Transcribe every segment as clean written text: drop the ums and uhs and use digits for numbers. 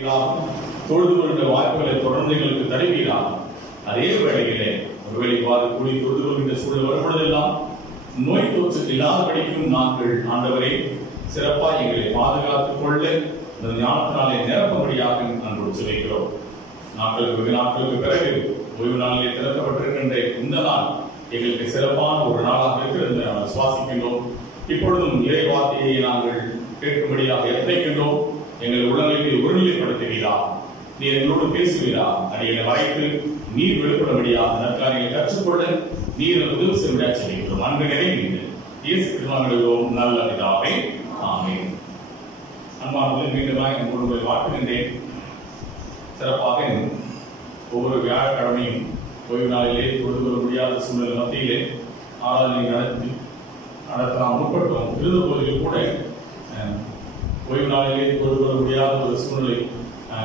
தொழுது கொண்ட வாய்ப்புகளை தொடர்ந்து எங்களுக்கு தருவீராக. அதே வேளையிலே ஒருவேளை கூடி தொழுது கொள்கின்ற சூழல் வரும்பொழுதெல்லாம் நோய் தொற்று இல்லாதபடிக்கும் நாங்கள் ஆண்டவரை சிறப்பாக எங்களை பாதுகாத்துக் கொள்ள இந்த ஞானத்தினாலே நிரப்பும்படியாக நாங்கள் சொல்லிக்கிறோம். வெகு நாட்களுக்கு பிறகு ஓய்வு நாளிலே திறக்கப்பட்டிருக்கின்ற இந்த நாள் எங்களுக்கு சிறப்பான ஒரு நாளாக இருக்கிறது நாங்கள் சுவாசிக்கின்றோம். இப்பொழுதும் இறை வார்த்தையை நாங்கள் கேட்கும்படியாக எத்தனைக்கின்றோம். எங்கள் உள்ளங்களை ஒருநிலைப்படுத்துவீரா, நீர் எங்களோடு பேசுவீரா, அடிகளை வரைத்து நீர் வெளிப்படும்படியாக நற்காரியங்களை கற்றுக்கொள்ள நீர் உதவி செய்ய சொல்லிக்கிறோம். அன்பு நிறைவு இயேசு கிறிஸ்துவின் நல்ல பிதாவே, ஆமென். அன்பானவர்களே, மீண்டுமாக உங்களை வாழ்த்துகின்றேன். சிறப்பாக ஒவ்வொரு வியாழக்கிழமையும் ஓய்வு நாளிலே தொழுது கொள்ள முடியாத சூழ்நிலை மத்தியிலே ஆராதனை நடத்தலாம் முற்பட்டோம். இருந்த போதிலும் கூட ஓய்வு நாளிலே தொழுது கொள்ள முடியாத ஒரு சூழ்நிலை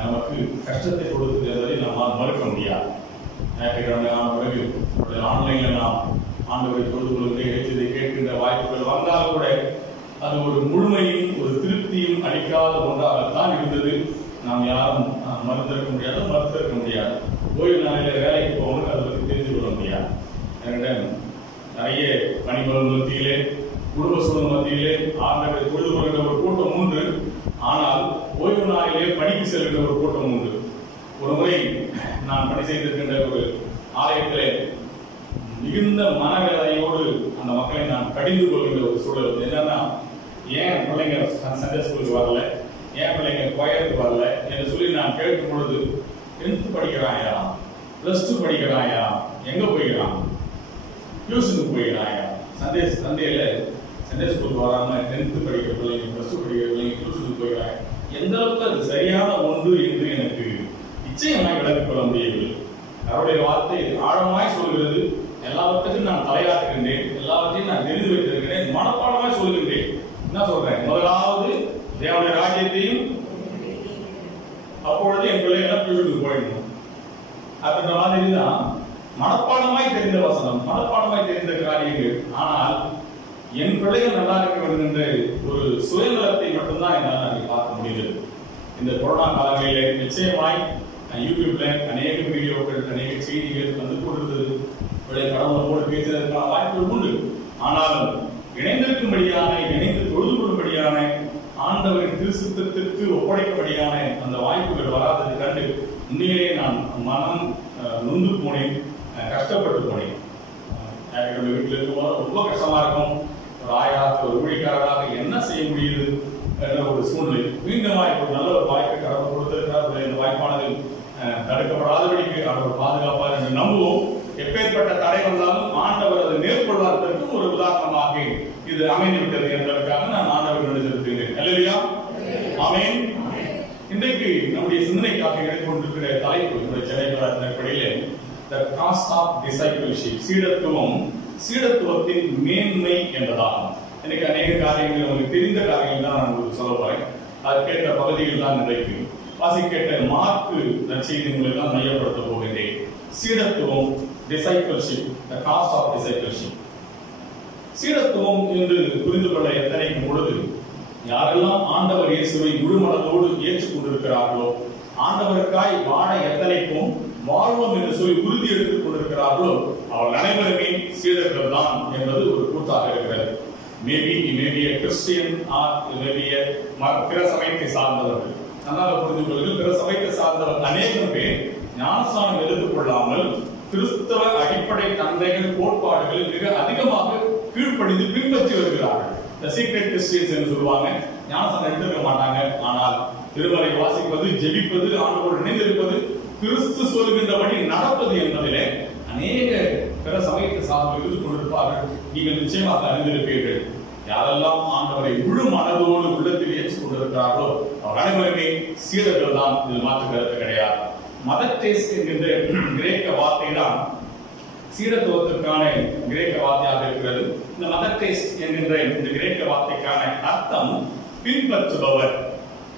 நமக்கு கஷ்டத்தை கொடுத்தது என்பதை நம்மால் மறுக்க முடியாது. ஞாயிற்றுக்கிழமை ஆன பிறகு ஆன்லைனில் நாம் ஆண்டவரை தொழுது கொள்கின்ற இறைச்சதை கேட்கின்ற வாய்ப்புகள் வந்தால் கூட அது ஒரு முழுமையும் ஒரு திருப்தியும் அளிக்காத ஒன்றாகத்தான் இருந்தது. நாம் யாரும் மறுத்திருக்க முடியாது. ஓய்வு நாளில் வேலைக்கு போகணும், அதை பற்றி தெரிந்து கொள்ள முடியாது. என்னிடம் நிறைய பணிபுரியும் மத்தியிலே, குடும்ப சூழல் மத்தியிலே ஆண்டவரை தொழுது கொள்கின்ற ஒரு கூட்டம் உண்டு. ஆனால் ஓய்வு நாளிலே பணிக்கு செல்கின்ற ஒரு கூட்டம் உண்டு. ஒரு முறை நான் பணி செய்திருக்கின்ற ஒரு ஆலயத்திலே மிகுந்த மனவேதனையோடு அந்த மக்களை நான் கடிந்து கொள்கின்ற ஒரு சூழல். என்னன்னா, ஏன் பிள்ளைங்க சண்டே ஸ்கூலுக்கு வரல, ஏன் பிள்ளைங்க கோயிலுக்கு வரல என்று சொல்லி நான் கேட்கும் பொழுது, 10th படிக்கிறாயா, +2 படிக்கிறாயா, எங்க போய்கிறான், டியூஷனுக்கு போய்கிறாயா, சண்டே ஸ்கூலுக்கு வராம 10th படிக்கிற பிள்ளைங்க, +2 படிக்கிற பிள்ளைங்க டியூஷனுக்கு போய்கிறாங்க. எந்த அளவுக்கு அது சரியான ஒன்று என்று எனக்கு நிச்சயமாய் விளக்கிக் கொள்ள முடியவில்லை. அவருடைய வார்த்தை ஆழமாய் சொல்கிறது. எல்லாவற்றுக்கும் நான் தலையாட்டுகின்றேன், எல்லாவற்றையும் நான் தெரிந்து வைத்திருக்கிறேன், மனப்பாடமாய் சொல்கின்றேன். என்ன சொல்றேன்? முதலாவது தேவனுடைய ராஜ்யத்தையும், அப்பொழுது என் பிள்ளைகளை டியூஷனுக்கு போயிடணும் அப்படின்ற மாதிரி தான் மனப்பாடமாய் தெரிந்த வசனம், மனப்பாடமாய் தெரிந்த காரியங்கள். ஆனால் என் பிள்ளைகள் நல்லா இருக்க வேண்டும் என்ற ஒரு சுயநலத்தை மட்டும்தான் என்னால் பார்க்க முடியுது. இந்த கொரோனா காலங்களிலே நிச்சயமாய் யூடியூப்ல அநேக வீடியோக்கள், அநேக செய்திகள் வந்து கொண்டிருந்தது. கடவுளோடு பேசுவதற்கான வாய்ப்புகள் உண்டு. ஆனாலும் இணைந்து தொழுது கொள்ளும்படியான ஆண்டவரின் திருசுத்தத்திற்கு ஒப்படைக்கும்படியான அந்த வாய்ப்புகள் வராதது கண்டு உண்மையிலே நான் மனம் நொந்து போனேன், கஷ்டப்பட்டு போனேன். வீட்டில் இருக்கும்போது ரொம்ப கஷ்டமா இருக்கும். ஒரு ஆயாக, ஒரு ஊழியக்காரராக என்ன செய்ய முடியுது என்ற ஒரு சூழ்நிலை. மீண்டும் ஒரு நல்ல ஒரு வாய்ப்பை கடவுள் கொடுத்திருக்கிறார். இந்த வாய்ப்பானது தடுக்கப்படாதபடிக்கு அவர் பாதுகாப்பார் என்று நம்புவோம். எப்பேற்பட்ட தடை வந்தாலும் ஆண்டவர் அதை மேற்கொள்வதற்கு ஒரு உதாரணமாக இது அமைந்துவிட்டது என்பதற்காக நான் ஆண்டவர் நடித்திருக்கிறேன். அல்லேலூயா, ஆமென். இன்றைக்கு நம்முடைய சிந்தனைக்காக எடுத்துக்கொண்டிருக்கிற தலைப்பு நம்முடைய சென்னையிலே The cost of discipleship, சீடத்துவத்தின் மேன்மை என்பதாகும். எனக்கு அநேக காரியங்கள் உங்களுக்கு தெரிந்த காரியங்கள் தான் நான் உங்களுக்கு சொல்ல போறேன். அது கேட்ட பகுதியில் தான் இன்றைக்கு வாசிக்கேட்ட மார்க்கு நற்செய்தி மூலம் மையப்படுத்த போகின்றேன். சீடத்துவம், discipleship, the cost of discipleship. சீடத்துவம் என்று புரிந்து கொள்ள எத்தனைக்கும் பொழுது யாரெல்லாம் ஆண்டவர் இயேசுவை முழு மனதோடு ஏற்றுக்கொண்டிருக்கிறார்களோ, ஆண்டவருக்காய் வாழ எத்தனைக்கும் வாழ்வோம் என்று சொல்லி உறுதி எடுத்துக் கொண்டிருக்கிறார்களோ, அவர்கள் அனைவருமே சீடர்கள் தான் என்பது ஒரு கூட்டாக இருக்கிறது. மேபி கிறிஸ்டியன் பிற சமயத்தை சார்ந்தவர்கள் நல்லா புரிந்து கொள்ளுங்கள். பிற சமயத்தை சார்ந்தவர்கள் அநேகம் பேர் ஞானஸ்நானம் எடுத்துக் கொள்ளாமல் கிறிஸ்தவ அடிப்படை தந்தைகள் கோட்பாடுகள் மிக அதிகமாக கீழ்ப்படிந்து பின்பற்றி வருகிறார்கள். சீக்ரெட் கிறிஸ்டியன்ஸ் என்று சொல்லுவாங்க. ஞானஸ்நானம் எடுத்துக்க மாட்டாங்க. ஆனால் திருமறை வாசிப்பது, ஜெபிப்பது, ஆண்டவரோடு இணைந்திருப்பது, கிறிஸ்து சொல்கின்றபடி நடப்பது என்பதிலே அநேக பிற சமயத்தை சார்ந்து இருந்து கொண்டிருப்பார்கள். நீங்கள் நிச்சயமாக அறிந்திருப்பீர்கள். யாரெல்லாம் ஆண்டவரை முழு மனதோடு உள்ளத்தில் ஏற்றுக் கொண்டிருக்கிறார்களோ அவர் அனைவருமே சீடர்கள் தான். இதில் மாற்று கருத்து கிடையாது. மதத்தேஸ் என்கின்ற கிரேக்க வார்த்தை தான் சீடத்துவத்திற்கான கிரேக்க வார்த்தையாக இருக்கிறது. இந்த மதத்தேஸ் என்கின்ற இந்த கிரேக்க வார்த்தைக்கான அர்த்தம் பின்பற்றுபவர்,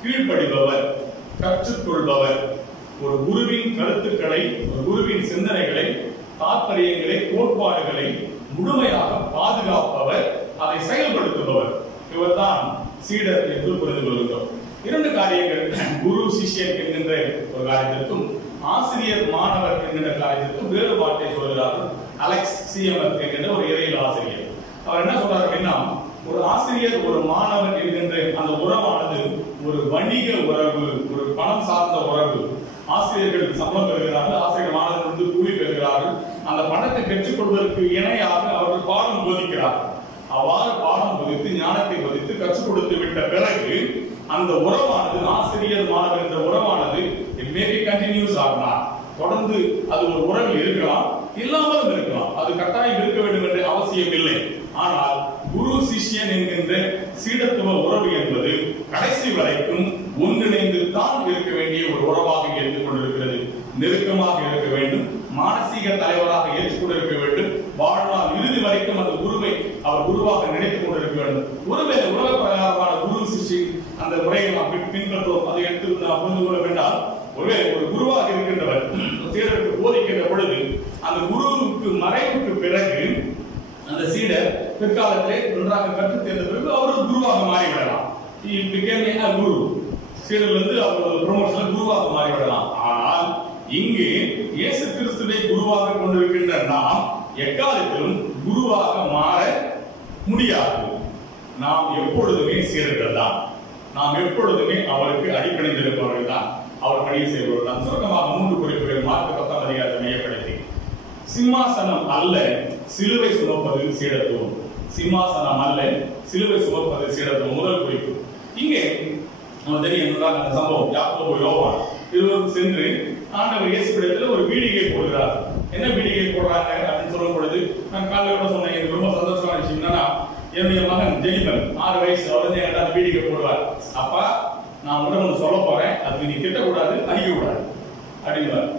கீழ்ப்படிபவர், கற்றுக்கொள்பவர், ஒரு குருவின் கருத்துக்களை, ஒரு குருவின் சிந்தனைகளை, தாற்பயங்களை, கோட்பாடுகளை முழுமையாக பாதுகாப்பவர், அதை செயல்படுத்துபவர். இவர்தான் சீடர் என்று புரிந்து கொள்கிறோம். இரண்டு காரியங்கள், குரு சிஷ்யன் என்கின்ற ஒரு காரியத்திற்கும் ஆசிரியர் மாணவர் என்கின்ற காரியத்திற்கும் வேறுபாட்டை சொல்கிறார்கள். அலெக்ஸ் சிஎம்எஃப் என்கின்ற ஒரு இறையியல் ஆசிரியர் அவர் என்ன சொல்றாரு அப்படின்னா, ஒரு ஆசிரியர் ஒரு மாணவன் என்கின்ற அந்த உறவானது ஒரு வணிக உறவு, ஒரு பணம் சார்ந்த உறவு. ஆசிரியர்கள் சம்பளம் பெறுகிறார்கள், ஆசிரியர் மாணவர்கள் கூலி பெறுகிறார்கள். அந்த பணத்தை பெற்றுக் கொள்வதற்கு இணையாக அவர்கள் பாடம் போதிக்கிறார்கள். அவ்வாறு பாடம் போதித்து ஞானத்தை போதித்து கற்றுக் கொடுத்து விட்ட பிறகு அந்த உறவானது, ஆசிரியர் மாணவர் என்ற உறவானது கண்டினியூஸ் ஆகலாம். தொடர்ந்து அது ஒரு உறவில் இருக்கலாம், இல்லாமலும் இருக்கலாம். அது கட்டாயம் இருக்க வேண்டும் என்ற அவசியம் இல்லை. ஆனால் குரு சிஷ்யன் என்கின்ற சீடத்துவ உறவு என்பது கடைசி வரைக்கும் ஒன்றிணைந்து தான் இருக்க வேண்டிய ஒரு உறவாக இருந்து கொண்டிருக்கிறது. நெருக்கமாக இருக்க வேண்டும், மானசீக தலைவராக ஏற்றுக்கொண்டிருக்க வேண்டும், வாழ்நாள் இறுதி வரைக்கும் அந்த குருவை அவர் குருவாக நினைத்துக் கொண்டிருக்க வேண்டும். ஒருவேளை உலக பிரகாரமான குரு சிஷ்யன் அந்த முறையை நாம் பின்பற்றோம், அதை எடுத்து நாம் புரிந்து கொள்ள வேண்டாம். ஒருவேளை ஒரு குருவாக இருக்கின்றவர் சீடருக்கு போதிக்கின்ற பொழுது அந்த குருவுக்கு மறைவுக்கு பிறகு அந்த சீடர் பிற்காலத்திலே ஒன்றாக கற்று தேர்ந்த பிறகு அவர் குருவாக மாறிவிடலாம். குரு சீடர் அவர் ப்ரமோஷன்ல குருவாக மாறிவிடலாம். ஆனால் இங்கு இயேசு கிறிஸ்துவை குருவாக கொண்டிருக்கின்ற நாம் எக்காலத்திலும் குருவாக மாற முடியாது. நாம் எப்பொழுதுமே சீடர்கள் தான். நாம் எப்பொழுதுமே அவருக்கு அடிப்படைந்திருப்பவர்கள் தான், அவர் பணியை செய்பவர்கள் தான். சுருக்கமாக 3 குறிப்புகள் மார்க் 10ஆம் அதிகாரத்தை மையப்படுத்தி, சிம்மாசனம் அல்ல சிலுவை சுமப்பது சீடத்துவம். சிம்மாசனம் அல்ல சிலுவை சுமப்பது சீடத்துவம். முதல் குறிப்பு. இங்கே தெரியும் அந்த சம்பவம், யாக்கோபு யோவான் இருவரும் சென்று ஆண்டவர் இயேசுவிடத்தில் ஒரு பீடிகை போடுகிறார். என்ன பீடிகை போடுறாங்க அப்படின்னு சொல்லும் பொழுது, நான் காலையோட சொன்னேன், எனக்கு ரொம்ப சந்தோஷமான விஷயம் என்னன்னா, என்னுடைய மகன் ஜெனிபன் 6 வயசு, அவர் வந்து என்கிட்ட பீடிகை போடுவார். அப்பா நான் உடனே சொல்ல போறேன், அதுக்கு நீ திட்டக்கூடாது, அடிக்க கூடாது அப்படின்வார்.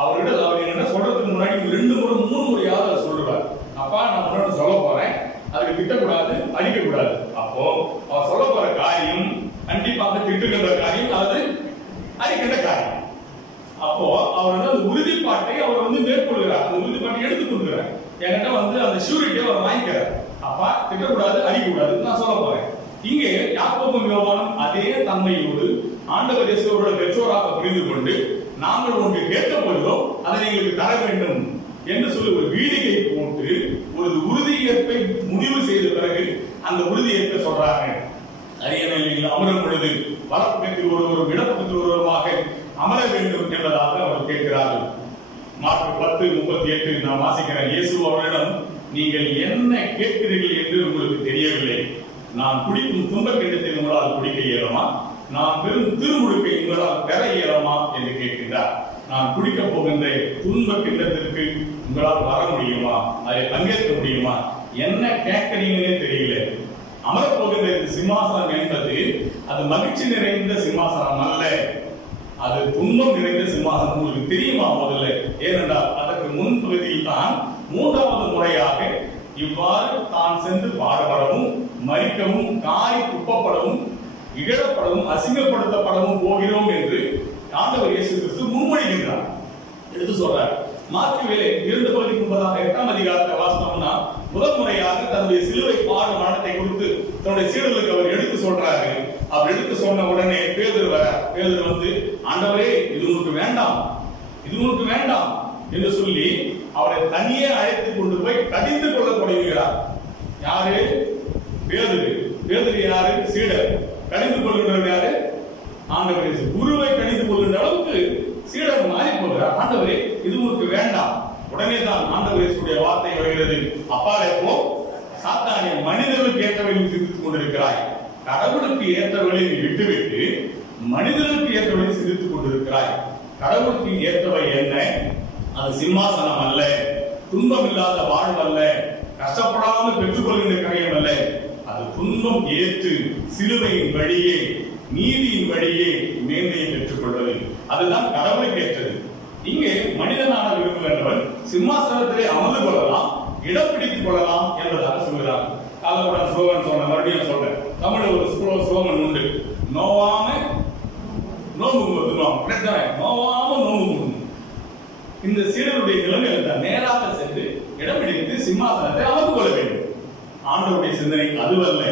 அவர்கிட்ட அவர் என்ன சொல்றதுக்கு முன்னாடி 2 முறை 3 முறையாவது அதை சொல்றார். அப்பா நான் உடனே சொல்ல போறேன், அதுக்கு திட்டக்கூடாது, அடிக்க கூடாது. அப்போ அவர் சொல்ல போற காரியம் கண்டிப்பாக திட்டுகின்ற காரியம், அது அடிக்கின்ற காரியம். அப்போ அவர் வந்து அந்த உறுதிப்பாட்டை அவர் மேற்கொள்கிறார், அந்த உறுதிப்பாட்டை எடுத்துக்கொள்கிறார். என்கிட்ட அந்த ஷூரிட்டியை அவர் வாங்கிக்கிறார். அப்பா திட்டக்கூடாது, அடிக்கக்கூடாது, நான் சொல்ல போறேன். இங்கே யாக்கோபும் யோவானும் அதே தன்மையோடு ஆண்டவர் இயேசுவோட பெற்றோராக புரிந்து கொண்டு, நாங்கள் ஒன்று கேட்க போகிறோம், அதை எங்களுக்கு தர வேண்டும் என்று சொல்லி ஒரு வீடிகை போட்டு ஒரு உறுதியேற்பை முடிவு செய்த பிறகு அந்த உறுதியேற்பை சொல்றாங்க. அரியணையில் அமரும் பொழுது வலப்பக்கத்தில் ஒருவரும் இடப்பக்கத்தில் ஒருவருமாக அமர வேண்டும் என்பதாக அவர் கேட்கிறார்கள். மார்க் 10:38 நான் வாசிக்கிறேன். இயேசு அவர்களிடம், நீங்கள் என்ன கேட்கிறீர்கள் என்று உங்களுக்கு தெரியவில்லை. நான் குடிக்கும் துன்பக் கிண்ணத்தை உங்களால் குடிக்க இயலுமா? நான் பெரும் திருமுழுக்கை உங்களால் பெற இயலுமா என்று கேட்கின்றார். நான் குடிக்க போகின்ற துன்பக் கிண்ணத்திற்கு உங்களால் வர முடியுமா? அதை பங்கேற்க முடியுமா? என்ன கேட்கிறீங்கன்னே தெரியல. அமரப்போகின்ற இந்த சிம்மாசனம் என்பது அது மகிழ்ச்சி நிறைந்த சிம்மாசனம் அல்ல, அது துன்பம் நிறைந்த சிம்மாசனம். உங்களுக்கு தெரியுமா? முதல்ல ஏனென்றால் அதற்கு முன்பகுதியில் தான் 3வது முறையாக இவ்வாறு தான் சென்று பாடுபடவும், மறிக்கவும், காரி துப்பப்படவும், இகழப்படவும், அசிங்கப்படுத்தப்படவும் போகிறோம் என்று ஆண்டவர் இயேசு கிறிஸ்து முன்மொழிகின்றார், எடுத்து சொல்றார். மார்க்குவிலே 2 பகுதிக்கு முன்பதாக 8ஆம் அதிகாரத்தை வாசித்தோம்னா, முதல் முறையாக தன்னுடைய சிலுவை பாடு மரணத்தை குறித்து தன்னுடைய சீடர்களுக்கு அவர் எடுத்து சொல்றாரு. அவர் எடுத்து சொன்ன உடனே பேதுரு வந்து, ஆண்டவரே இது உங்களுக்கு வேண்டாம், இது உங்களுக்கு வேண்டாம் என்று சொல்லி அவரை தனியே அழைத்து கொண்டு போய் கடிந்து கொள்ள தொடங்குகிறார். யாரு? பேதுரு. பேதுரு யாரு? சீடர். கடிந்து கொள்கின்றவர் யாரு? ஆண்டவரே. குருவை கடிந்து கொள்கின்ற அளவுக்கு சீடர் மாறி போகிறார். ஆண்டவரே இது உங்களுக்கு வேண்டாம். உடனே தான் ஆண்டவரே வார்த்தை வருகிறது, அப்பாலே போ, சாத்தானே, மனிதர்களுக்கு ஏற்றவழியில் சிந்தித்துக் கொண்டிருக்கிறாய். கடவுளுக்கு ஏற்றவழி நீ விட்டுவிட்டு மனிதர்களுக்கு ஏற்றவழி சிந்தித்துக் கொண்டிருக்கிறாய். கடவுளுக்கு ஏற்றவை என்ன? அது சிம்மாசனம் அல்ல, துன்பம் இல்லாத வாழ்வு அல்ல, கஷ்டப்படாமல் பெற்றுக்கொள்கின்ற காரியம் அல்ல. அது துன்பம் ஏற்று சிலுவையின் வழியே, நீதியின் வழியே மேன்மையை பெற்றுக் கொள்வது. அதுதான் கடவுளுக்கு ஏற்றது. இங்கே மனிதனான விரும்புகின்றவன் சிம்மாசனத்திலே அமர்ந்து கொள்ளலாம், இடம் பிடித்துக் கொள்ளலாம் என்பதாக சொல்கிறார். காலப்படம் ஸ்லோகன் சொன்ன, மறுபடியும் சொல்றேன். தமிழ் ஒரு ஸ்லோகன் உண்டு, நோவாம நோம்பு நோவாம நோம்பு. இந்த சீடருடைய நிலைமையில நேராக சென்று இடம் பிடித்து சிம்மாசனத்தை அமர்ந்து கொள்ள வேண்டும். ஆண்டவருடைய சிந்தனை அதுவல்ல.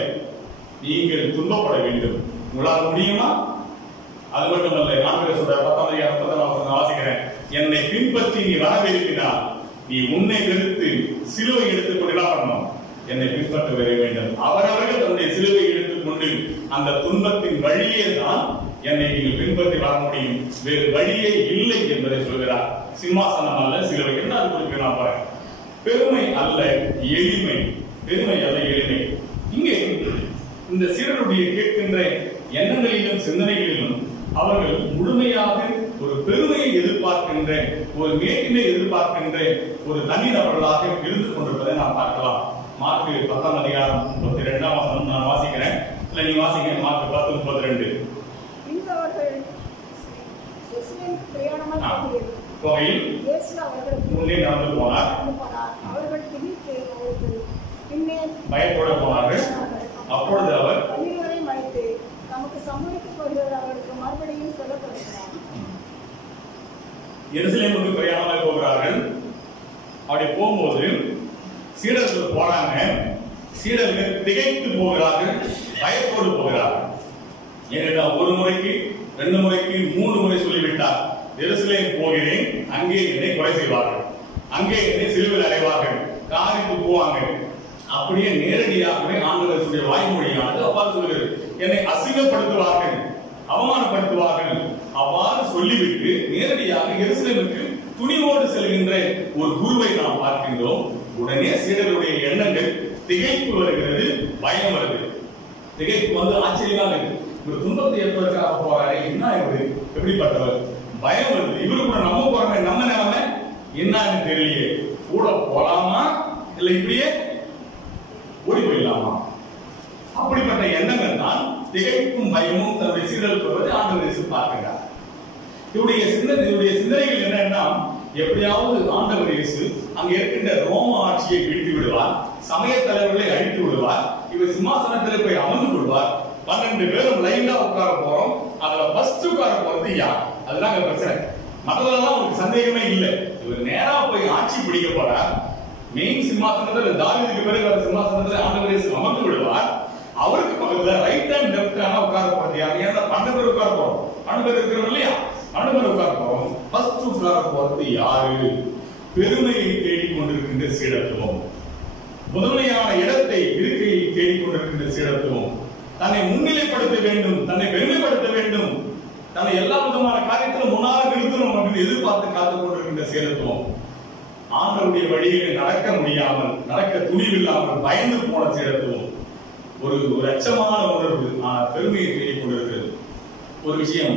நீங்கள் துன்பப்பட வேண்டும். உங்களால் முடியுமா? அது மட்டுமல்ல, ஆண்டவர் சொல்ற 10 வாசிக்கிறேன், என்னை பின்பற்றி நீ வரவிருக்கிறார், நீ உன்னை வெறுத்து சிலுவை எடுத்துக்கொண்டு என்ன பண்ணணும், என்னை பின்பற்ற வர வேண்டும். அவரவர்கள் தன்னுடைய சிலுவை எடுத்துக்கொண்டு அந்த துன்பத்தின் வழியே தான் என்னை நீங்கள் பின்பற்றி வர முடியும், வேறு வழியே இல்லை என்பதை சொல்கிறார். சிம்மாசனம் அல்ல சிலுவை. என்ன அது குறிப்பிடலாம் பாருங்க. பெருமை அல்ல எளிமை, பெருமை அல்ல எளிமை. இங்கே இந்த சீடருடைய கேட்கின்ற எண்ணங்களிலும் சிந்தனைகளிலும் அவர்கள் முழுமையாக ஒரு பெருமையை எதிர்பார்க்கின்ற, ஒரு மேட்டினை எதிர்பார்க்கின்ற ஒரு தனிநபர்களாக இருந்து கொண்டிருப்பதை நாம் பார்க்கலாம். மார்க் 10:32 நான் வாசிக்கிறேன், இல்ல நீ வாசிக்கிறேன். மார்க் 10:32. போகையில் முன்னே நடந்து போனார், பயத்தோட போனார்கள். அப்பொழுது அவர் எருசலேமுக்கு பிரயாணமாக போகிறார்கள். அப்படி போகும்போது சீடர்கள் போறாங்க. சீடர்கள் திகைத்து போகிறார்கள், பயத்தோடு போகிறார்கள். ஏனென்றா ஒரு முறைக்கு 2 முறைக்கு 3 முறை சொல்லிவிட்டார், எருசலேம் போகிறேன், அங்கே என்னை கொலை செய்வார்கள், அங்கே என்னை சிலுவையில் அறைவார்கள், காரிக்கு போவாங்க. அப்படியே நேரடியாகவே ஆண்டவருடைய வாய்மொழியானது அவ்வாறு சொல்கிறது, என்னை அசிங்கப்படுத்துவார்கள், அவமானப்படுத்துவார்கள். அவ்வாறு சொல்லிவிட்டு நேரடியாக எருசலேமுக்கு துணிவோடு செல்கின்ற ஒரு குருவை நாம் பார்க்கின்றோம். உடனே சீடர்களுடைய எண்ணங்கள் திகைப்பு வருகிறது, பயம் வருது. திகைப்பு வந்து ஆச்சரியமாக இருக்கு. ஒரு துன்பத்தை ஏற்பதற்காக போறாரு, என்ன இவரு, எப்படிப்பட்டவர், பயம் வருது. இவரு கூட நம்ம போறோமே, நம்ம நிலைமை என்னன்னு தெரியலையே, கூட போலாமா இல்ல இப்படியே ஓடி போயிடலாமா, அப்படிப்பட்ட எண்ணங்கள் தான் திகைப்பும் பயமும் தன்னுடைய சீடர்களுக்கு வருவதை ஆண்டவர் இயேசு பார்க்கிறார். இவருடைய சிந்தனைகள் என்னன்னா, எப்படியாவது ஆண்டவர் இயேசு அங்க இருக்கின்ற ரோம ஆட்சியை பிடித்து விடுவார், சமய தலைவர்களை அழித்து விடுவார், இவர் சிம்மாசனத்தில் போய் அமர்ந்து கொள்வார். 12 பேரும் லைனா உட்கார போறோம், அதுல ஃபர்ஸ்ட் உட்கார போறது யார், அதுதான் பிரச்சனை. மற்றதெல்லாம் உங்களுக்கு சந்தேகமே இல்லை. இவர் நேரா போய் ஆட்சி பிடிக்க போறார். மெயின் சிம்மாசனத்தில் தாவீதுக்கு பிறகு வர சிம்மாசனத்தில் ஆண்டவர் இயேசு அமர்ந்து விடுவார். அவருக்கு பக்கத்துல ரைட் அண்ட் லெஃப்ட் உட்கார போறது யார், ஏன்னா 12 பேர் உட்கார போறோம், 12 பேர் இருக்கிறோம் இல்லையா, 12 பேர் உட்கார போறோம். ஃபர்ஸ்ட் உட்கார போறது யாரு, பெருமையை தேடிக்கொண்டிருக்கின்ற சீடத்துவம், முதன்மையான இடத்தை இருக்கையை தேடிக்கொண்டிருக்கின்ற சீடத்துவம், தன்னை முன்னிலைப்படுத்த வேண்டும், தன்னை பெருமைப்படுத்த வேண்டும், தன்னை எல்லா விதமான காரியத்திலும் முன்னாக நிறுத்தணும் அப்படின்னு எதிர்பார்த்து காத்துக் கொண்டிருக்கின்ற சீடத்துவம், ஆண்டவருடைய வழியிலே நடக்க முடியாமல், நடக்க துணிவில்லாமல் பயந்து போன சீடத்துவம், ஒரு அச்சமான உணர்வு, ஆனால் பெருமையை தேடிக் கொண்டிருக்கிறது. ஒரு விஷயம்,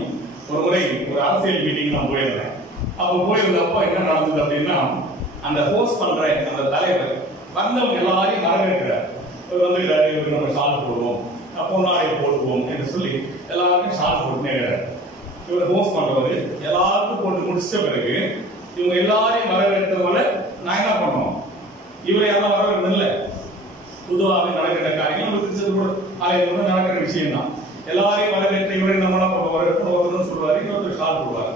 ஒரு முறை ஒரு அரசியல் மீட்டிங் நான் போயிருந்தேன். அப்போ போயிருந்தப்போ என்ன நடந்தது அப்படின்னா, அந்த ஹோஸ்ட் பண்ற அந்த தலைவர் வந்தவங்க எல்லாரையும் வரவேற்கிறார். இவர் வந்துக்கிறாரு, இவர் நம்ம ஷால் போடுவோம், பொன்னாடை போடுவோம் என்று சொல்லி எல்லாருக்கும் ஷால் போட்டுனே இருக்கிறார். இவர் ஹோஸ்ட் பண்றவர் எல்லாருக்கும் போட்டு முடிச்ச பிறகு இவங்க எல்லாரையும் வரவேற்றவங்கள நான் என்ன பண்ணோம், இவரை யாரும் வரவேற்றது இல்லை. பொதுவாக நடக்கிற காரியங்கள் திருச்செந்தூர் ஆலயத்தில் நடக்கிற விஷயம் தான். எல்லாரையும் வரவேற்ற இவரை நம்மளாம் வரவேற்கணும் சொல்லுவாரு, இன்னொருத்தர் ஷால் போடுவார்.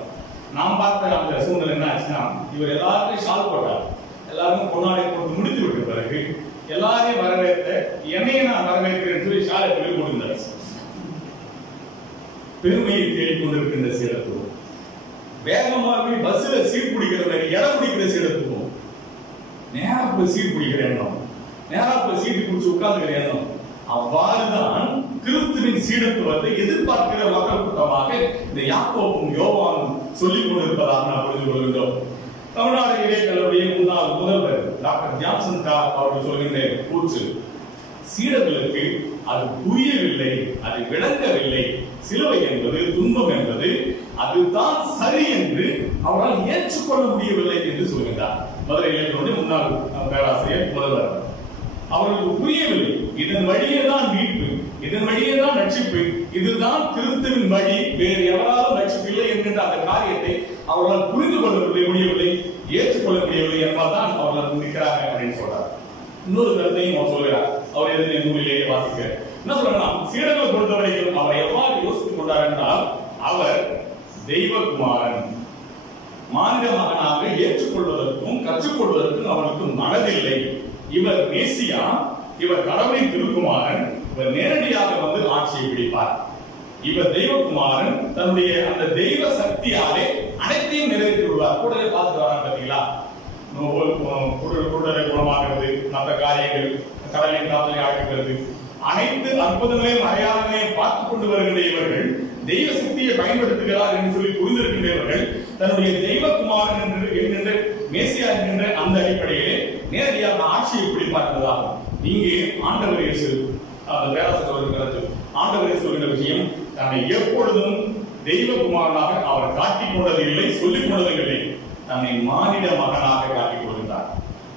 நாம் பார்த்த அந்த சூழ்நிலை என்ன ஆச்சுன்னா, இவர் எல்லாருக்கும் ஷால் போட்டார், எல்லாருக்கும் பொன்னாடை போட்டு முடித்து விட்ட பிறகு எல்லாரையும் வரவேற்ற என்னையும் நான் வரவேற்கிறேன் சொல்லி ஷாலை சொல்லி கொடுத்தார். பெருமையை தேடிக்கொண்டிருக்கின்ற சீடத்துவம், வேகமாக பஸ்ல சீட் பிடிக்கிற இடம் பிடிக்கிற சீடத்துவம், நேரா போய் சீட் பிடிக்கிற எண்ணம், நேரா போய் சீட்டு பிடிச்சு உட்கார்ந்துக்கிற எண்ணம். அவ்வாறுதான் கிறிஸ்துவின் சீடத்துவத்தை எதிர்பார்க்கிற மக்கள் கூட்டமாக இந்த யாக்கோபும் யோவானும் சொல்லிக் கொண்டிருப்பதாக நாம் புரிந்து கொள்கின்றோம். தமிழ்நாடு இடைக்கல்வியுடைய முன்னாள் முதல்வர் டாக்டர் ஜான்சன் கார் அவர்கள் சொல்கின்ற கூற்று, சீடர்களுக்கு அது புரியவில்லை, அது விளங்கவில்லை. சிலுவை என்பது, துன்பம் என்பது அதுதான் சரி என்று அவரால் ஏற்றுக்கொள்ள முடியவில்லை என்று சொல்கின்றார். மதுரை இளைஞருடைய முன்னாள் பேராசிரியர் முதல்வர். அவர்களுக்கு புரியவில்லை, இதன் வழியே தான் மீட்பு, இதன் வழியே தான் ரட்சிப்பு, இதுதான் கிறிஸ்துவின் வழி, வேறு எவராலும் ரட்சிப்பு இல்லை என்கின்ற அந்த காரியத்தை அவர்களால் புரிந்து கொள்ள முடியவில்லை, ஏற்றுக்கொள்ள முடியவில்லை என்பதால் அவர்கள் நிற்கிறாங்க அப்படின்னு சொல்றார். இன்னொரு கருத்தையும் அவர் சொல்கிறார், அவர் எதிர்த்து நூலிலேயே வாசிக்க என்ன சொல்லலாம், சீடர்களை பொறுத்தவரைக்கும் அவரை எவ்வாறு யோசித்துக் கொண்டார் என்றால், அவர் தெய்வகுமாரன், மாநில மகனாக ஏற்றுக்கொள்வதற்கும் கற்றுக்கொள்வதற்கும் அவருக்கு மனதில்லை. இவர் மேசியா, இவர் கடவுளின் திருக்குமாரன், இவர் நேரடியாக வந்து ஆட்சியை பிடிப்பார். இவர் தெய்வகுமாரன் தன்னுடைய அந்த தெய்வ சக்தியாலே அனைத்தையும் நிறைவேற்றி விடுவார். கூடவே பார்த்துட்டு வராங்க பாத்தீங்களா, குருடரை குணமாகிறது, மற்ற காரியங்கள், கடலின் காத்தலை ஆக்குகிறது, அனைத்து அற்புதங்களையும் அடையாளங்களையும் பார்த்துக் கொண்டு வருகின்ற இவர்கள் தெய்வ சக்தியை பயன்படுத்துகிறார் என்று சொல்லி புரிந்திருக்கின்றவர்கள் தன்னுடைய தெய்வகுமாரன் என்கின்ற மேசியா என்கின்ற அந்த அடிப்படையிலே நேரடியாக ஆட்சியை பிடிப்பார்க்கிறதாகும். இங்கே ஆண்டவர் இயேசு அந்த பேராசிரியர் கருத்து, ஆண்டவர் இயேசு என்ற விஷயம் தன்னை எப்பொழுதும் தெய்வகுமாரனாக அவர் காட்டிக் கொண்டது இல்லை, சொல்லிக் கொண்டதும் இல்லை. தன்னை மானிட மகனாக காட்டிக் கொள்கிறார்.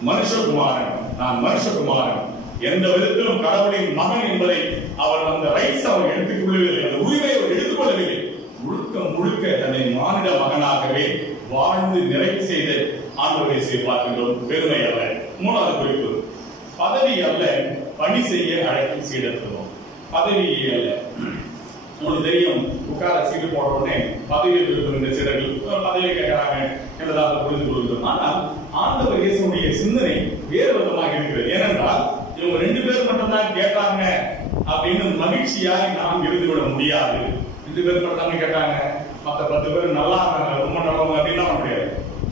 மனுஷகுமாரன், நான் மனுஷகுமாரன், எந்த விதத்திலும் கடவுளின் மகன் என்பதை அவர் அந்த ரைட்ஸ் அவர் எடுத்துக் கொள்ளவில்லை, அந்த உரிமை அவர் எடுத்துக்கொள்ளவில்லை. முழுக்க முழுக்க தன்னை மானிட மகனாகவே வாழ்ந்து நிறைவு செய்த ஆண்டவரை பார்க்கின்றோம். பெருமை அல்ல. மூணாவது குறிப்பு, பதவி அல்ல, பணி செய்ய அழைக்கும் சீடத்துவம். பதவி அல்ல. உங்களுக்கு தெரியும், உட்கார சீட்டு போட உடனே பதவி விரும்புகின்ற சீடர்கள் பதவி கேட்கிறாங்க என்பதாக புரிந்து கொள்கிறோம். ஆனால் ஆண்டவர் இயேசுடைய சிந்தனை வேறு விதமாக இருக்கிறது. ஏனென்றால் இவங்க 2 பேர் மட்டும்தான் கேட்டாங்க அப்படின்னு மகிழ்ச்சியாய் நாம் இருந்து விட முடியாது. 2 பேர் மட்டும் கேட்டாங்க, மற்ற 10 பேர் நல்லா இருக்காங்க, ரொம்ப நல்லவங்க அப்படின்னு முடியாது,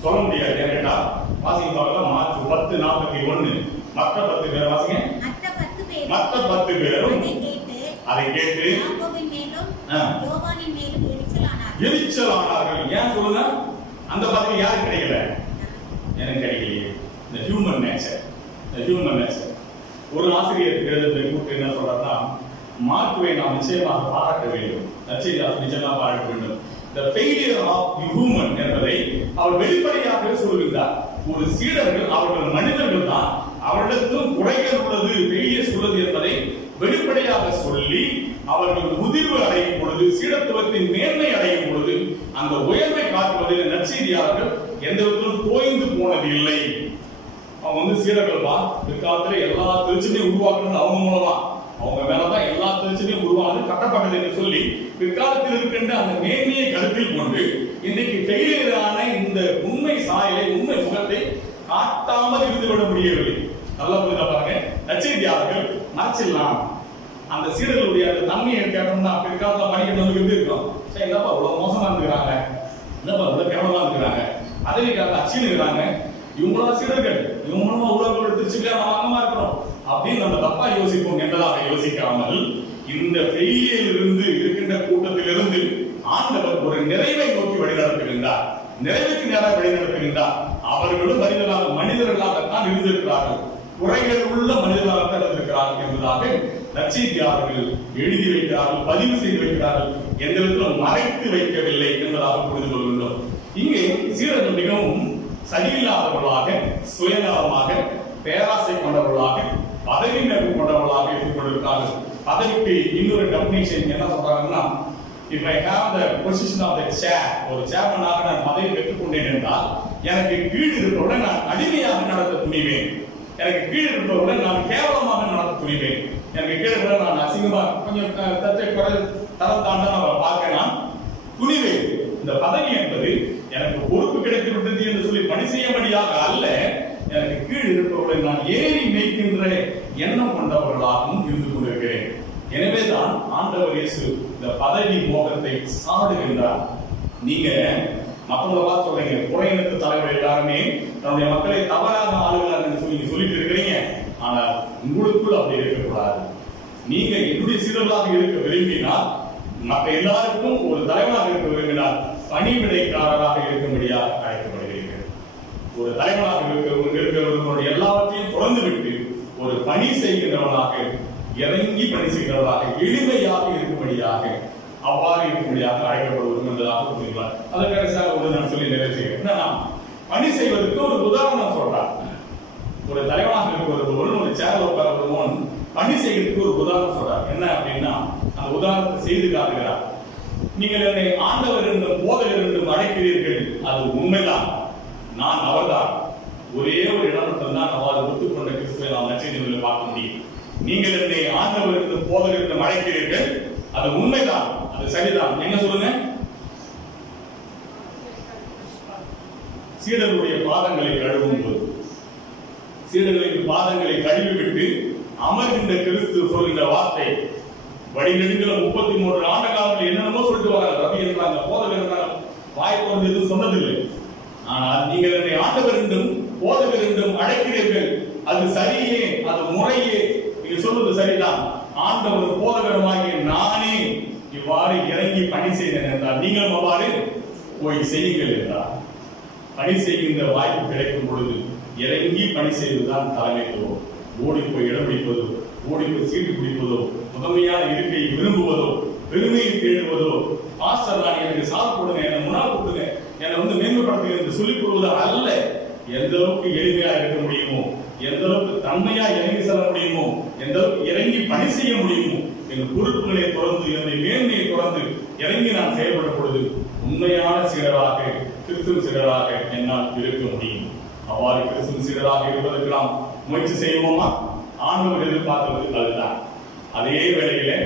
சொல்ல முடியாது. ஏன்னா வாசிங்க பார்க்கலாம், மார்க் 10:41. மற்ற 10 பேர் வாசிங்க. மற்ற 10 பேரும் அதை கேட்டு எரிச்சலானார்கள். ஏன் சொல்லுங்க? அந்த பதவி யாருக்கு கிடைக்கல? எனக்கு கிடைக்கலையே. இந்த ஹியூமன் நேச்சர், இந்த ஹியூமன் நேச்சர். ஒரு ஆசிரியர் எழுதுறதை கூப்பிட்டு என்ன சொல்றாருன்னா, மார்க்குவை நாம் நிச்சயமாக பாராட்ட வேண்டும், நற்செய்தியாளர் நிச்சயமாக பாராட்ட வேண்டும். The failure of the human என்பதை அவர் வெளிப்படையாக சொல்லுகிறார். ஒரு சீடர்கள் அவர்கள் மனிதர்கள் தான், அவர்களிடத்திலும் குறைகள் உள்ளது, ஃபெயிலியர்ஸ் உள்ளது என்பதை வெளிப்படையாக சொல்லி அவர்கள் முதிர்வு அடையும் பொழுது, சீடத்துவத்தின் மேன்மை அடையும் பொழுது அந்த உயர்வை காட்டுவதில் நற்செய்தியாளர்கள் எந்த விதத்திலும் தோய்ந்து போனது இல்லை. அவங்க சீடர்கள் தான் பிற்காலத்தில் எல்லா திருச்சனையும் உருவாக்கணும், அவங்க மூலமா அவங்க மேலதான் எல்லா திருச்சனையும் உருவானது, கட்டப்பட்டது என்று சொல்லி பிற்காலத்தில் இருக்கின்ற அந்த மேன்மையை கருத்தில் கொண்டு இன்னைக்கு ஃபெயிலியரான இந்த உண்மை சாயலை, உண்மை முகத்தை காட்டாமல் இருந்துவிட முடியவில்லை. நல்லா புரிஞ்சா பாருங்க, நற்செய்தியாளர்கள் மறைச்சிடலாம். அந்த சீடர்களுடைய அந்த தன்மையை கேட்டோம்னா பிற்காலத்துல மணிக்கணும் இருக்கும், சரி என்னப்பா இவ்வளவு மோசமா இருக்கிறாங்க, என்னப்பா இவ்வளவு கேவலமா இருக்கிறாங்க, பதவிக்காக அச்சின்னு இருக்கிறாங்க, இவங்களோட சீடர்கள், இவங்க மூலமா உலகத்தோட திருச்சிக்கா நம்ம அங்கமா இருக்கிறோம் அப்படின்னு நம்ம தப்பா யோசிப்போம் என்பதாக யோசிக்காமல் இந்த ஃபெயிலியரில் இருந்து இருக்கின்ற கூட்டத்திலிருந்து ஆண்டவர் ஒரு நிறைவை நோக்கி வழிநடத்துகின்றார், நிறைவுக்கு நேராக வழிநடத்துகின்றார். அவர்களும் மனிதர்களாகத்தான் இருந்திருக்கிறார்கள், குறைகள் உள்ள மனிதர்களாகத்தான் இருந்திருக்கிறார்கள் என்பதாக நற்செய்தியாளர்கள் எழுதி வைக்கிறார்கள், பதிவு செய்து வைக்கிறார்கள், எந்த விதத்திலும் மறைத்து வைக்கவில்லை என்பதாக புரிந்து கொள்கின்றோம். இங்கே சீடர்கள் மிகவும் சரியில்லாதவர்களாக, சுயநலமாக, பேராசை கொண்டவர்களாக, பதவி நெருப்பு கொண்டவர்களாக இருந்து கொண்டிருக்கிறார்கள். பதவிக்கு இன்னொரு டெபினிஷன் என்ன சொல்றாங்கன்னா, if I have the position of the chair, ஒரு சேர்மனாக நான் பதவி பெற்றுக்கொண்டேன் என்றால் எனக்கு கீழ் இருப்பவுடன் நான் அடிமையாக நடத்த துணிவேன், எனக்கு கீழ் இருப்பவுடன் நான் கேவலமாக நடத்த துணிவேன், எனக்கு கீழே நான் அசிங்கமா கொஞ்சம் தரம் தாண்ட நான் பார்க்க நான் துணிவேன். இந்த பதவி என்பது எனக்கு பொறுப்பு கிடைத்து விட்டது என்று சொல்லி பணி செய்யும்படியாக அல்ல, எனக்கு கீழ் இருப்பவர்களை நான் ஏறி மேய்க்கின்ற எண்ணம் கொண்டவர்களாகவும் இருந்து கொண்டிருக்கிறேன். எனவேதான் ஆண்டவர் இயேசு இந்த பதவி மோகத்தை சாடுகின்றார். நீங்க மற்றவங்களை பார்த்து சொல்றீங்க, புறையினத்து தலைவர் எல்லாருமே தன்னுடைய மக்களை தவறாக ஆளுகிறார் என்று சொல்லி சொல்லிட்டு இருக்கிறீங்க. ஆனால் உங்களுக்குள் அப்படி இருக்கக்கூடாது. நீங்க என்னுடைய சீடர்களாக இருக்க விரும்பினால், மற்ற எல்லாருக்கும் ஒரு தலைவனாக இருக்க விரும்பினால் பணிவிடைக்காரராக இருக்கும்படியாக அழைக்கப்படுகிறீர்கள். ஒரு தலைவனாக இருக்கிறவர்களுடைய எல்லாவற்றையும் தொடர்ந்து விட்டு ஒரு பணி செய்கின்றவனாக, இறங்கி பணி செய்கிறவர்களாக, எளிமையாக இருக்கும்படியாக, அவ்வாறு இருக்கும்படியாக அழைக்கப்படுவது என்பதாக புரிகிறார். அதற்காக ஒன்று நான் சொல்லி நிறைவேற்றுகிறேன். என்னன்னா, பணி செய்வதற்கு ஒரு உதாரணம் சொல்றார். ஒரு தலைவனாக இருக்கிறவர்கள் ஒரு சேர்ல உட்கார்வன் பணி செய்யறதுக்கு ஒரு உதாரணம் சொல்றார். என்ன அப்படின்னா, அந்த உதாரணத்தை செய்து காட்டுகிறார். நீங்கள் என்னை ஆண்டவர் என்றும் போதகர் என்றும் அழைக்கிறீர்கள், அது உண்மைதான், நான் அவர்தான். ஒரே ஒரு இடம் மட்டும்தான் அவ்வாறு ஒத்துக்கொண்ட கிறிஸ்துவை நாம் நற்செய்திகளில் பார்க்க முடியும். நீங்கள் என்னை ஆண்டவர் என்றும் போதகர் என்றும் அழைக்கிறீர்கள், அது உண்மைதான், அது சரிதான். என்ன சொல்லுங்க? சீடர்களுடைய பாதங்களை கழுவும் போது, சீடர்களின் பாதங்களை கழுவிவிட்டு அமர்கின்ற கிறிஸ்து சொல்கின்ற வார்த்தை, வழி நெடுங்கில 33 ஆண்டு காலங்கள் என்னென்னமோ சொல்லிட்டு வராங்க. ரவி இருந்தாங்க, போதகர் இருந்தாங்க, வாய்ப்பு வந்து எதுவும் சொன்னதில்லை. ஆனால் நீங்கள் என்னை ஆண்டவர் என்றும் போதகர் என்றும் அழைக்கிறீர்கள். அது சரியே, அது முறையே, நீங்க சொல்வது சரிதான். ஆண்டவர் போதகருமாகிய நானே இவ்வாறு இறங்கி பணி செய்தேன் என்றார். நீங்களும் அவ்வாறு போய் செய்யுங்கள் என்றார். பணி செய்கின்ற வாய்ப்பு கிடைக்கும் பொழுது இறங்கி பணி செய்வதுதான் தலைமைத்துவம். ஓடி போய் இடம் பிடிப்பதோ, ஓடி போய் சீட்டு பிடிப்பதோ, முதன்மையான இருக்கையை விரும்புவதோ, பெருமையை தேடுவதோ, பாஸ்டர் நான் எனக்கு சால் கொடுங்க, என்னை முன்னால் கொடுங்க, என்னை வந்து மேம்படுத்துங்க என்று சொல்லிக் கொள்வது அல்ல. எந்த அளவுக்கு எளிமையா இருக்க முடியுமோ, எந்த அளவுக்கு தன்மையா இறங்கி செல்ல முடியுமோ, எந்த அளவுக்கு இறங்கி பணி செய்ய முடியுமோ, என் பொறுப்புகளை தொடர்ந்து, என்னுடைய மேன்மையை தொடர்ந்து இறங்கி நான் செயல்படும் பொழுது உண்மையான சீடராக, கிறிஸ்துவ சீடராக என்னால் இருக்க முடியும். அவ்வாறு கிறிஸ்துவ சீடராக இருப்பதற்கு நாம் முயற்சி செய்வோமா? ஆண்டவர் எதிர்பார்த்தது அதுதான். அதே வேளையிலே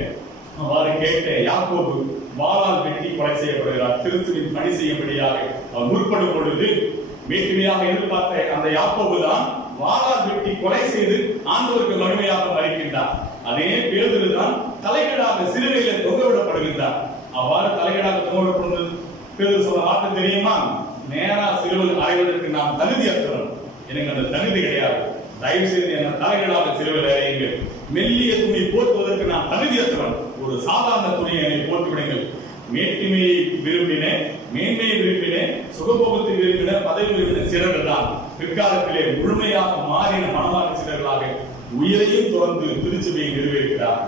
அவ்வாறு கேட்ட யாக்கோபு வாளால் வெட்டி கொலை செய்யப்படுகிறார். கிறிஸ்துவின் பணி செய்யும்படியாக அவர் முற்படும் பொழுது மேட்டுமையாக எதிர்பார்த்த அந்த யாக்கோபு தான் வாளால் வெட்டி கொலை செய்து ஆண்டவருக்கு மகிமையாக மறிக்கின்றார். அதே பேதுரு தான் தலைகீழாக சிலுவையில தொங்கவிடப்படுகின்றார். அவ்வாறு தலைகீழாக தொங்கவிடப்படுவது பேதுரு சொன்ன வார்த்தை தெரியுமா? நேரா சிலுவையில் அறைவதற்கு நாம் தகுதியற்றவன், எனக்கு அந்த தகுதி கிடையாது, தயவு செய்து என்ன தலைகீழாக சிலுவையில் அறையுங்கள். மெல்லிய துணி போற்றுவதற்கு நான் தகுதியற்றவன், ஒரு சாதாரண துணியை என்னை போட்டு விடுங்கள். மேட்டிமையை விரும்பின, மேன்மையை விரும்பின, சுகபோகத்தை விரும்பின, பதவி விரும்பின சிலர்கள் தான் பிற்காலத்திலே முழுமையாக மாறின மனமான சிலர்களாக உயிரையும் தொடர்ந்து திருச்சபையை நிறைவேற்கிறார்.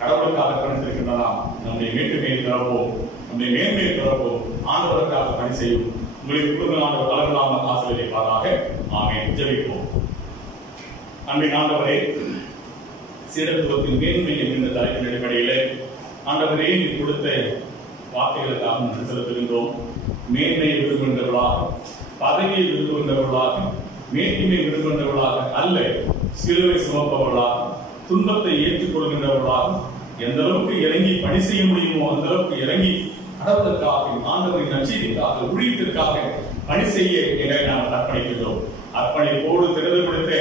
கடவுளுக்காக கணித்திருக்கின்றன. நம்முடைய மேட்டுமையை தரப்போம், நம்முடைய மேன்மையை தரப்போம், ஆண்டவருக்காக பணி செய்யும். உங்களுக்கு குடும்ப ஆண்டவர் வளரலாம ஆசிரியப்பாராக. ஆமென். ஜெபிப்போம். அன்பின் ஆண்டவரே, சீடத்துவத்தின் மேன்மை என்கின்ற தலைப்பின் அடிப்படையிலே ஆண்டவரே நீ கொடுத்த வார்த்தைகளுக்காக நன்றி செலுத்துகின்றோம். மேன்மையை விரும்புகின்றவர்களாக, பதவியை விரும்புகின்றவர்களாக, மேன்மையை விரும்புகின்றவர்களாக அல்ல, சிலுவை சுமப்பவர்களாக, துன்பத்தை ஏற்றுக்கொள்கின்றவர்களாக, எந்த அளவுக்கு இறங்கி பணி செய்ய முடியுமோ அந்த அளவுக்கு இறங்கி கடவுளுக்காக, ஆண்டவரின் நற்செய்திக்காக, ஊழியத்திற்காக பணி செய்ய எங்களை நாம் அர்ப்பணிக்கின்றோம். அர்ப்பணிப்போடு திறந்து கொடுத்த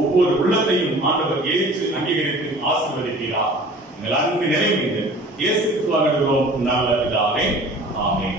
ஒவ்வொரு உள்ளத்தையும் ஆண்டவர் ஏற்று அங்கீகரித்து ஆசீர்வதிக்கிறார். எங்கள் அன்பு நிறைவேறு இயேசு கிறிஸ்துவாக நல்ல பிதாவே. ஆமென்.